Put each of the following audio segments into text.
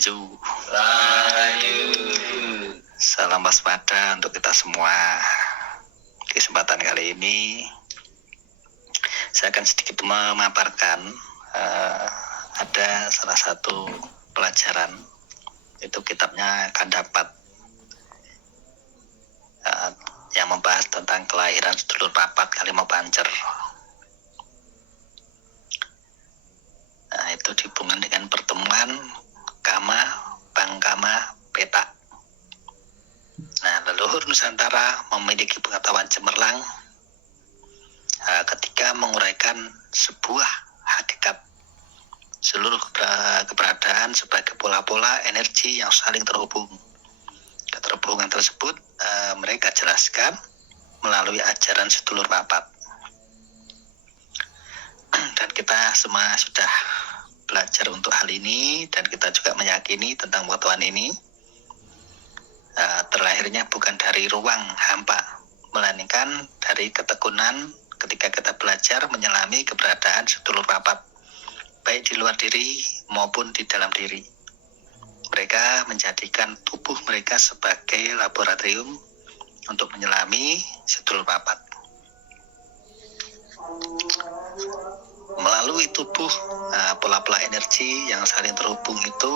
Rahayu. Rahayu. Salam waspada untuk kita semua. Kesempatan kali ini saya akan sedikit memaparkan ada salah satu pelajaran, itu kitabnya akan dapat yang membahas tentang kelahiran sedulur papat Kalimau Pancer. Nah, itu dihubungkan dengan pertemuan Kama Bangkama Petak. Nah, leluhur Nusantara memiliki pengetahuan cemerlang ketika menguraikan sebuah hakikat seluruh keberadaan sebagai pola-pola energi yang saling terhubung. Keterhubungan tersebut mereka jelaskan melalui ajaran sedulur papat. Dan kita semua sudah belajar untuk hal ini, dan kita juga meyakini tentang pengetahuan ini terlahirnya bukan dari ruang hampa, melainkan dari ketekunan ketika kita belajar menyelami keberadaan sedulur papat, baik di luar diri maupun di dalam diri. Mereka menjadikan tubuh mereka sebagai laboratorium untuk menyelami sedulur papat. Melalui tubuh pola-pola energi yang saling terhubung itu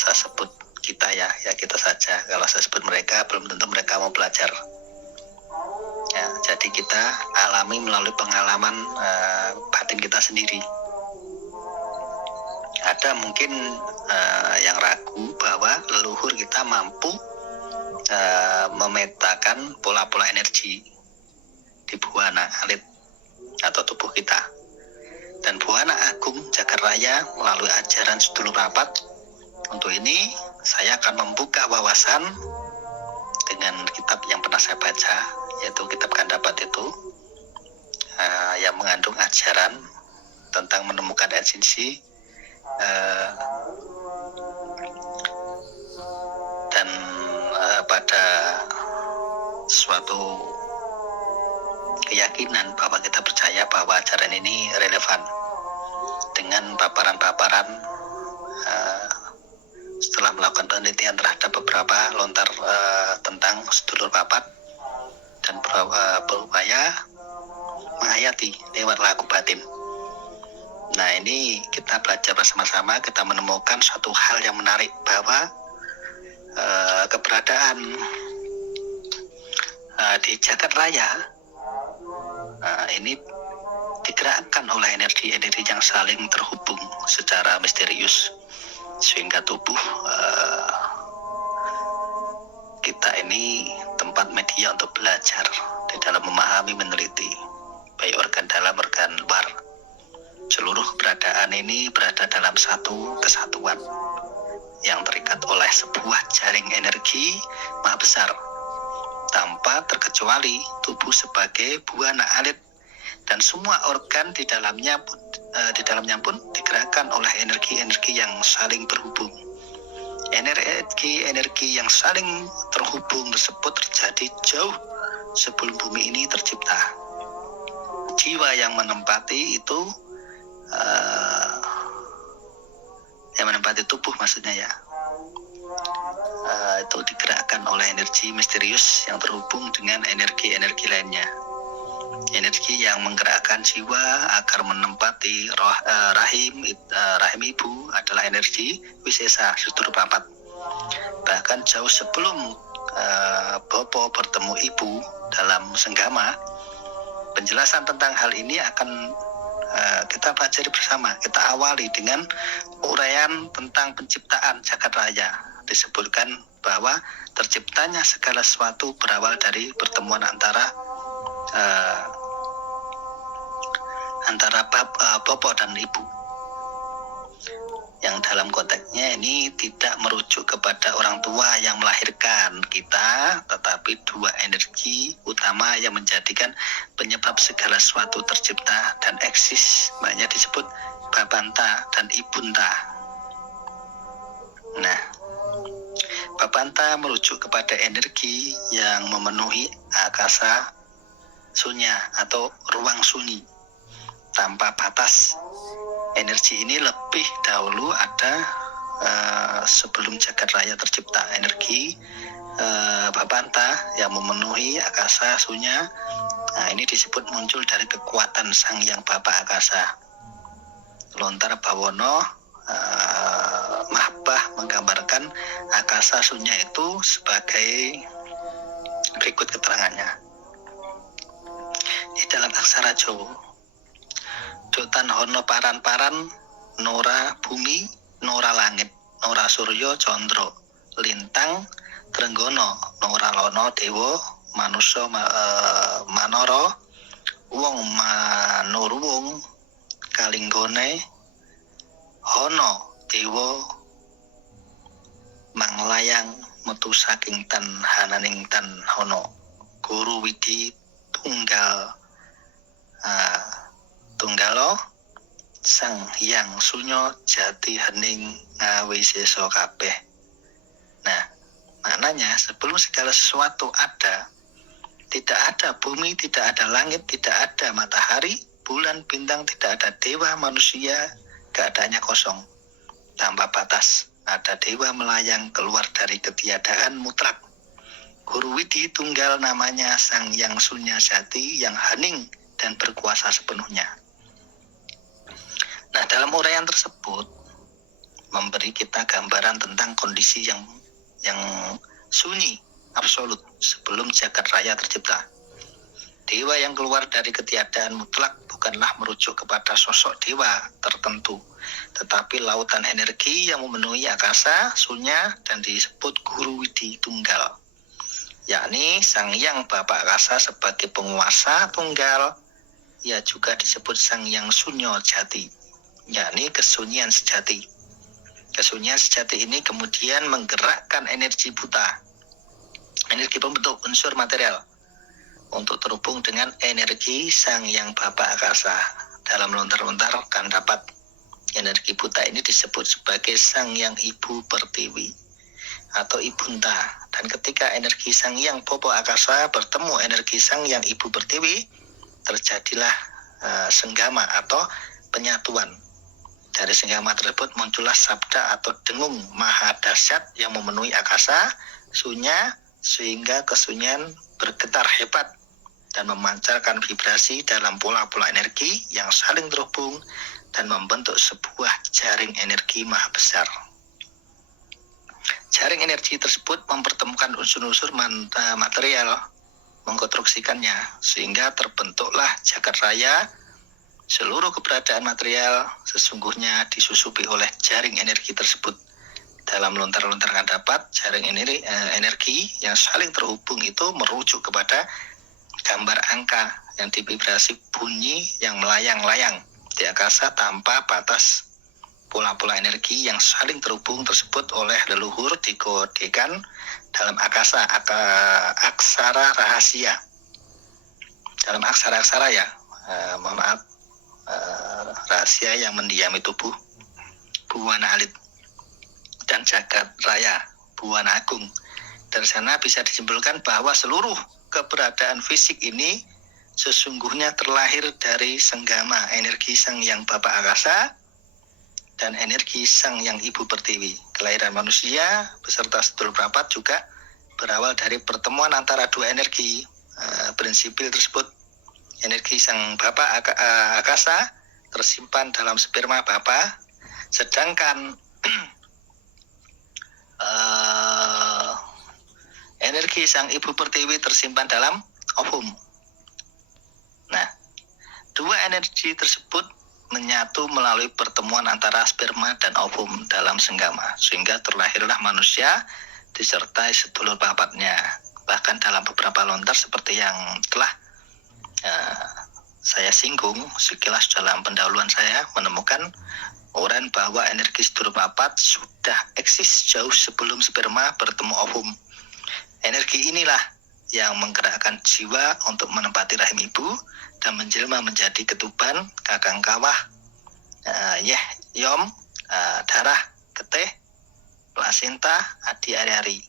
saya sebut kita ya kita saja. Kalau saya sebut mereka, belum tentu mereka mau belajar ya. Jadi kita alami melalui pengalaman batin kita sendiri. Ada mungkin yang ragu bahwa leluhur kita mampu memetakan pola-pola energi di buana alit atau tubuh kita. Dan buana agung Jagat Raya melalui ajaran sedulur papat. Untuk ini saya akan membuka wawasan dengan kitab yang pernah saya baca, yaitu kitab Kandapat itu yang mengandung ajaran tentang menemukan esensi dan pada suatu keyakinan bahwa kita percaya bahwa ajaran ini relevan dengan paparan-paparan setelah melakukan penelitian terhadap beberapa lontar tentang sedulur papat dan berupaya menghayati lewat laku batin. Nah, ini kita belajar bersama-sama, kita menemukan suatu hal yang menarik bahwa keberadaan di Jagat Raya ini digerakkan oleh energi-energi yang saling terhubung secara misterius, sehingga tubuh kita ini tempat media untuk belajar di dalam memahami, meneliti baik organ dalam, organ luar. Seluruh keberadaan ini berada dalam satu kesatuan yang terikat oleh sebuah jaring energi maha besar, tanpa terkecuali tubuh sebagai buana alit, dan semua organ di dalamnya pun digerakkan oleh energi-energi yang saling terhubung. Energi yang saling terhubung tersebut terjadi jauh sebelum bumi ini tercipta. Jiwa yang menempati itu yang menempati tubuh maksudnya ya, itu digerakkan oleh energi misterius yang terhubung dengan energi-energi lainnya. Energi yang menggerakkan jiwa agar menempati rahim ibu adalah energi wisesa sedulur papat. Bahkan jauh sebelum Bopo bertemu ibu dalam senggama, penjelasan tentang hal ini akan kita pelajari bersama. Kita awali dengan uraian tentang penciptaan Jagat Raya. Disebutkan bahwa terciptanya segala sesuatu berawal dari pertemuan antara Bopo dan ibu, yang dalam konteksnya ini tidak merujuk kepada orang tua yang melahirkan kita, tetapi dua energi utama yang menjadikan penyebab segala sesuatu tercipta dan eksis, makanya disebut Babanta dan Ibunta. Nah, Babanta merujuk kepada energi yang memenuhi akasa sunya atau ruang sunyi tanpa batas, Energi ini lebih dahulu ada sebelum jagat raya tercipta. Energi Bapanta yang memenuhi akasa sunya. Nah, ini disebut muncul dari kekuatan Sang Hyang Bapa Akasa. Lontar Bawono Mahbah menggambarkan akasa sunya itu sebagai berikut keterangannya. Di dalam aksara Jawa, Dotan Hono Paran-paran, Nora Bumi, Nora Langit, Nora Suryo Condro, Lintang, Trenggono, Nora Lono Dewo, Manusa Manoro, Wong Manurwung, Kalinggone, Hono Dewo, Manglayang, metu saking tan hananing tan Hono, Guru Widi Tunggalo, Sang Hyang Sunyo Jati Hening Ngawisesa kabeh. Nah, maknanya sebelum segala sesuatu ada, tidak ada bumi, tidak ada langit, tidak ada matahari, bulan, bintang, tidak ada dewa, manusia, keadaannya kosong, tanpa batas. Ada dewa melayang keluar dari ketiadaan mutlak. Guru Widi Tunggal namanya Sang Hyang Sunya Jati yang hening dan berkuasa sepenuhnya. Nah, dalam uraian tersebut memberi kita gambaran tentang kondisi yang sunyi, absolut, sebelum jagat raya tercipta. Dewa yang keluar dari ketiadaan mutlak bukanlah merujuk kepada sosok dewa tertentu, tetapi lautan energi yang memenuhi akasa, sunya, dan disebut Guru Widi Tunggal, yakni Sang Hyang Bapa Akasa sebagai penguasa tunggal. Ia juga disebut Sang Hyang Sunyo Jati, yakni kesunyian sejati. Kesunyian sejati ini kemudian menggerakkan energi buta, energi pembentuk unsur material, untuk terhubung dengan energi Sang Hyang Bapa Akasa. Dalam lontar-lontar kan dapat energi buta ini disebut sebagai Sang Hyang Ibu Pertiwi atau Ibunta. Dan ketika energi Sang Hyang Bapa Akasa bertemu energi Sang Hyang Ibu Pertiwi, terjadilah senggama atau penyatuan. Dari senggama tersebut muncullah sabda atau dengung maha dahsyat yang memenuhi akasa, sunya, sehingga kesunyian bergetar hebat dan memancarkan vibrasi dalam pola-pola energi yang saling terhubung dan membentuk sebuah jaring energi maha besar. Jaring energi tersebut mempertemukan unsur-unsur material, mengkonstruksikannya, sehingga terbentuklah jagat raya. Seluruh keberadaan material sesungguhnya disusupi oleh jaring energi tersebut. Dalam lontar-lontar kan dapat jaring energi yang saling terhubung itu merujuk kepada gambar angka yang divibrasi bunyi yang melayang-layang di akasa tanpa batas. Pola-pola energi yang saling terhubung tersebut oleh leluhur dikodekan dalam akasa aksara rahasia. Dalam aksara-aksara ya, rahasia yang mendiami tubuh Buwana Alit dan jagat raya Buwana Agung. Dari sana bisa disimpulkan bahwa seluruh keberadaan fisik ini sesungguhnya terlahir dari senggama energi Sang Hyang Bapa Akasa dan energi Sang Hyang Ibu Pertiwi. Kelahiran manusia beserta sedulur perapat juga berawal dari pertemuan antara dua energi prinsipil tersebut. Energi Sang Bapa Akasa tersimpan dalam sperma Bapa, sedangkan energi Sang Ibu Pertiwi tersimpan dalam ovum. Nah, dua energi tersebut menyatu melalui pertemuan antara sperma dan ovum dalam senggama, sehingga terlahirlah manusia disertai sedulur papatnya. Bahkan dalam beberapa lontar seperti yang telah saya singgung sekilas dalam pendahuluan, saya menemukan uraian bahwa energi sedulur papat sudah eksis jauh sebelum sperma bertemu ovum. Energi inilah yang menggerakkan jiwa untuk menempati rahim ibu dan menjelma menjadi ketuban, kakang kawah, yom, darah, getih, plasenta, adi ari-ari,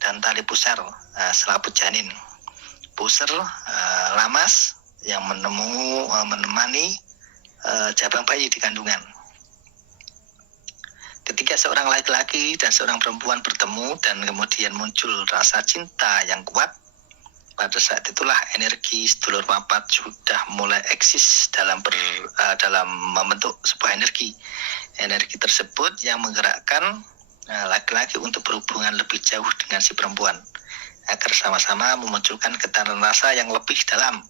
dan tali pusar, selaput janin. Puser, lamas yang menemani jabang bayi di kandungan. Ketika seorang laki-laki dan seorang perempuan bertemu dan kemudian muncul rasa cinta yang kuat, pada saat itulah energi sedulur papat sudah mulai eksis dalam membentuk sebuah energi. Energi tersebut yang menggerakkan laki-laki untuk berhubungan lebih jauh dengan si perempuan, agar sama-sama memunculkan getaran rasa yang lebih dalam.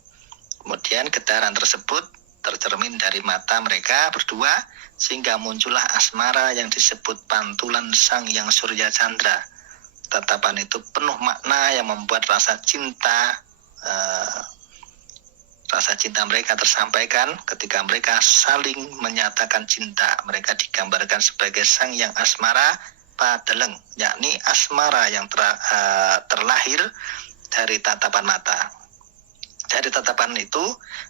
Kemudian getaran tersebut tercermin dari mata mereka berdua, sehingga muncullah asmara yang disebut pantulan sang yang surya chandra. Tatapan itu penuh makna yang membuat rasa cinta mereka tersampaikan ketika mereka saling menyatakan cinta. Mereka digambarkan sebagai sang yang asmara padeleng, yakni asmara yang terlahir dari tatapan mata. Dari tatapan itu,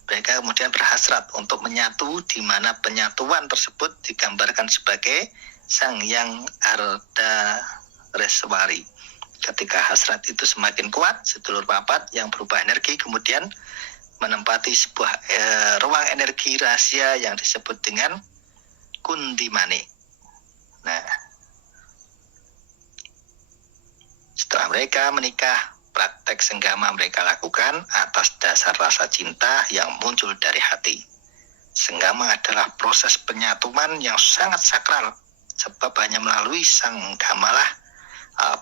mereka kemudian berhasrat untuk menyatu, di mana penyatuan tersebut digambarkan sebagai sang yang arda reswari. Ketika hasrat itu semakin kuat, sedulur papat yang berupa energi kemudian menempati sebuah ruang energi rahasia yang disebut dengan kundimani. Nah, setelah mereka menikah, praktek senggama mereka lakukan atas dasar rasa cinta yang muncul dari hati. Senggama adalah proses penyatuan yang sangat sakral, sebab hanya melalui senggamalah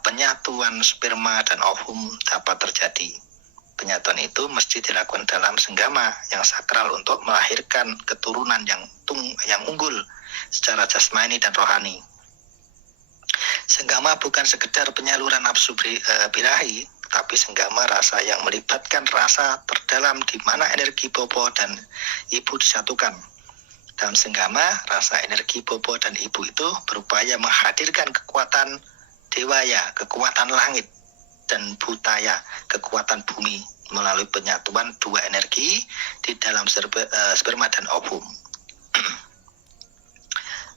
penyatuan sperma dan ovum dapat terjadi. Penyatuan itu mesti dilakukan dalam senggama yang sakral untuk melahirkan keturunan yang unggul secara jasmani dan rohani. Senggama bukan sekedar penyaluran nafsu birahi, tapi senggama rasa yang melibatkan rasa terdalam di mana energi bopo dan ibu disatukan. Dalam senggama, rasa energi bopo dan ibu itu berupaya menghadirkan kekuatan dewaya, kekuatan langit, dan butaya, kekuatan bumi, melalui penyatuan dua energi di dalam sperma dan ovum.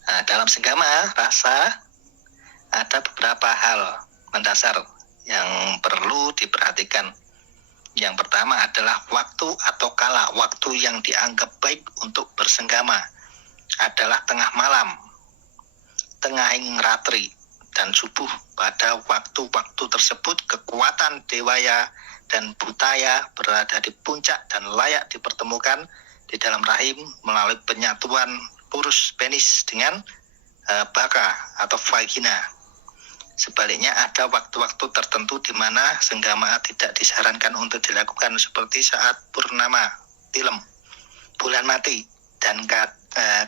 Nah, dalam senggama rasa ada beberapa hal mendasar yang perlu diperhatikan. Yang pertama adalah waktu atau kala. Waktu yang dianggap baik untuk bersenggama adalah tengah malam, tengahing ratri, dan subuh. Pada waktu-waktu tersebut kekuatan dewaya dan butaya berada di puncak dan layak dipertemukan di dalam rahim melalui penyatuan purus penis dengan baka atau vagina. Sebaliknya ada waktu-waktu tertentu di mana senggama tidak disarankan untuk dilakukan, seperti saat purnama, tilem, bulan mati, dan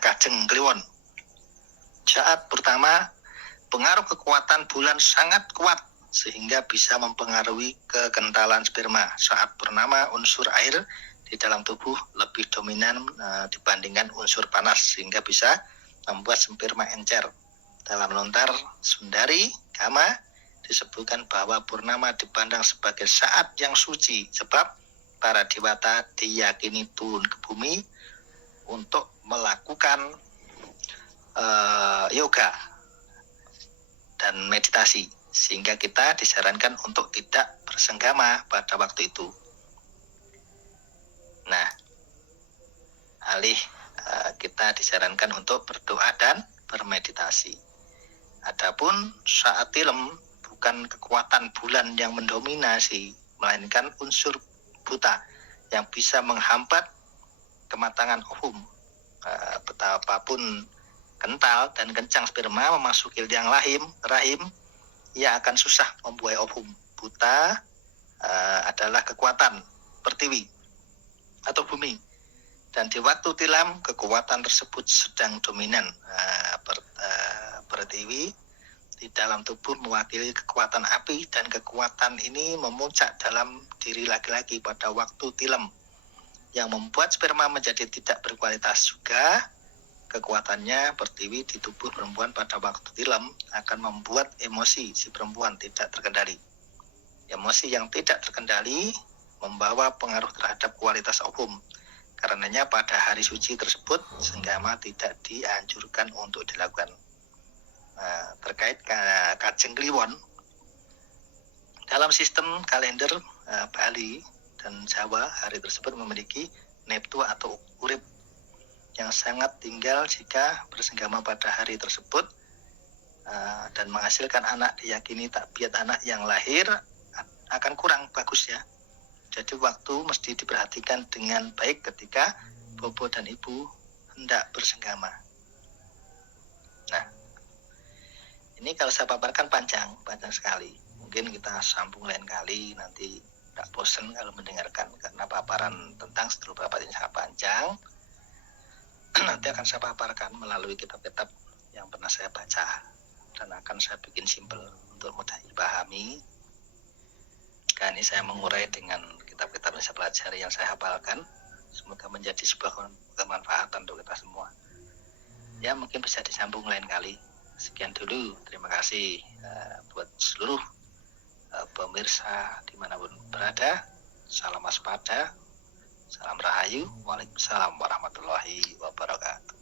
kajeng kliwon. Saat pertama, pengaruh kekuatan bulan sangat kuat sehingga bisa mempengaruhi kekentalan sperma. Saat purnama, unsur air di dalam tubuh lebih dominan dibandingkan unsur panas, sehingga bisa membuat sperma encer. Dalam lontar Sundari Kama disebutkan bahwa purnama dipandang sebagai saat yang suci, sebab para dewata diyakini turun ke bumi untuk melakukan yoga dan meditasi, sehingga kita disarankan untuk tidak bersenggama pada waktu itu. Nah, kita disarankan untuk berdoa dan bermeditasi. Adapun saat tilem, bukan kekuatan bulan yang mendominasi, melainkan unsur buta yang bisa menghambat kematangan ovum. Betapapun kental dan kencang sperma memasuki liang rahim, ia akan susah membuai ovum. Buta adalah kekuatan pertiwi atau bumi, dan di waktu tilam kekuatan tersebut sedang dominan. Pertiwi di dalam tubuh mewakili kekuatan api, dan kekuatan ini memuncak dalam diri laki-laki pada waktu tilem, yang membuat sperma menjadi tidak berkualitas. Juga kekuatannya pertiwi di tubuh perempuan pada waktu tilem akan membuat emosi si perempuan tidak terkendali. Emosi yang tidak terkendali membawa pengaruh terhadap kualitas ovum. Karenanya pada hari suci tersebut senggama tidak dianjurkan untuk dilakukan. Terkait kajeng kliwon, dalam sistem kalender Bali dan Jawa, hari tersebut memiliki neptu atau urip. yang sangat tinggal jika bersenggama pada hari tersebut, dan menghasilkan anak, diyakini tabiat anak yang lahir akan kurang bagus ya. Jadi waktu mesti diperhatikan dengan baik ketika bobo dan ibu hendak bersenggama. Nah, ini kalau saya paparkan panjang sekali. Mungkin kita sambung lain kali, nanti tidak bosan kalau mendengarkan, karena paparan tentang setelah bapak ini sangat panjang. Nanti akan saya paparkan melalui kitab-kitab yang pernah saya baca, dan akan saya bikin simpel untuk mudah dipahami. Ini saya mengurai dengan kitab-kitab yang saya pelajari, yang saya hafalkan. Semoga menjadi sebuah kemanfaatan untuk kita semua. Ya, mungkin bisa disambung lain kali. Sekian dulu, terima kasih buat seluruh pemirsa dimanapun berada. Salam waspada, salam rahayu, waalaikumsalam warahmatullahi wabarakatuh.